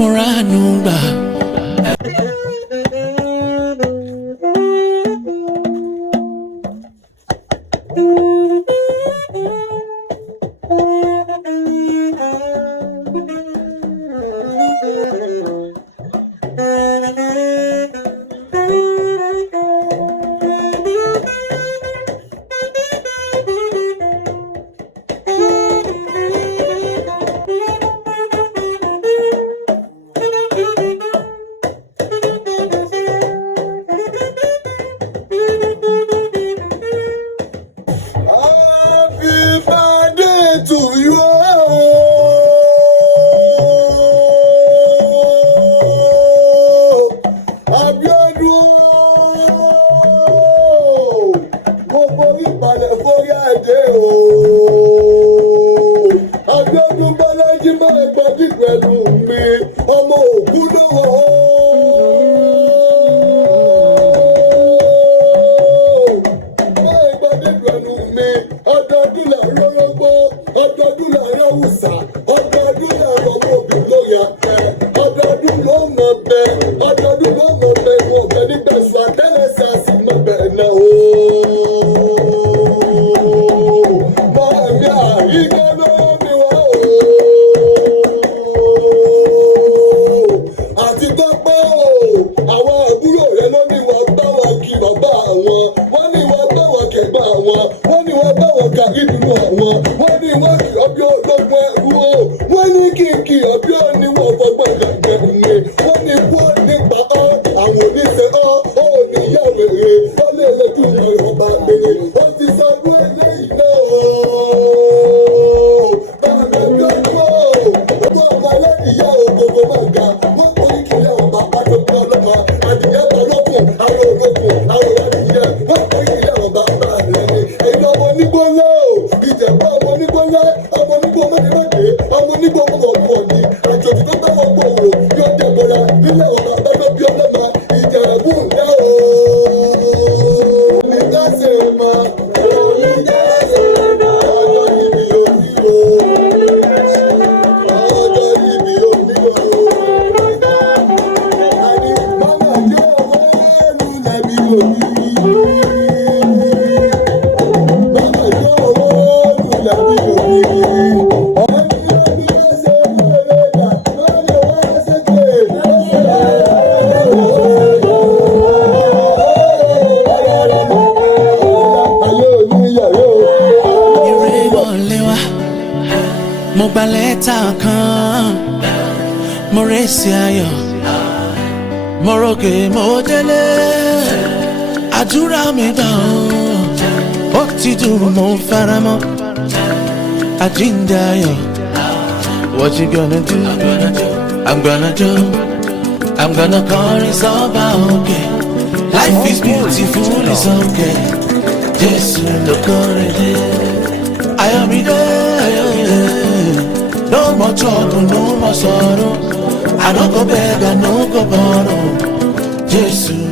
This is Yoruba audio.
Moranumba. Mo gba lẹ́tà kan, mo rẹ́sì ayọ̀, mo ròkè mo délé, àdúrà mi gbà ó ti dùn mo faramọ́, àjíǹde ayọ̀. What you gonna do? I'm gonna do. I'm gonna call it over, okay. Life is beautiful, it's okay. Jésù ló kọrin dé, ayọ̀ mi dé. No more trouble, no more sorrow. I don't go beg, I don't go borrow. Jesus.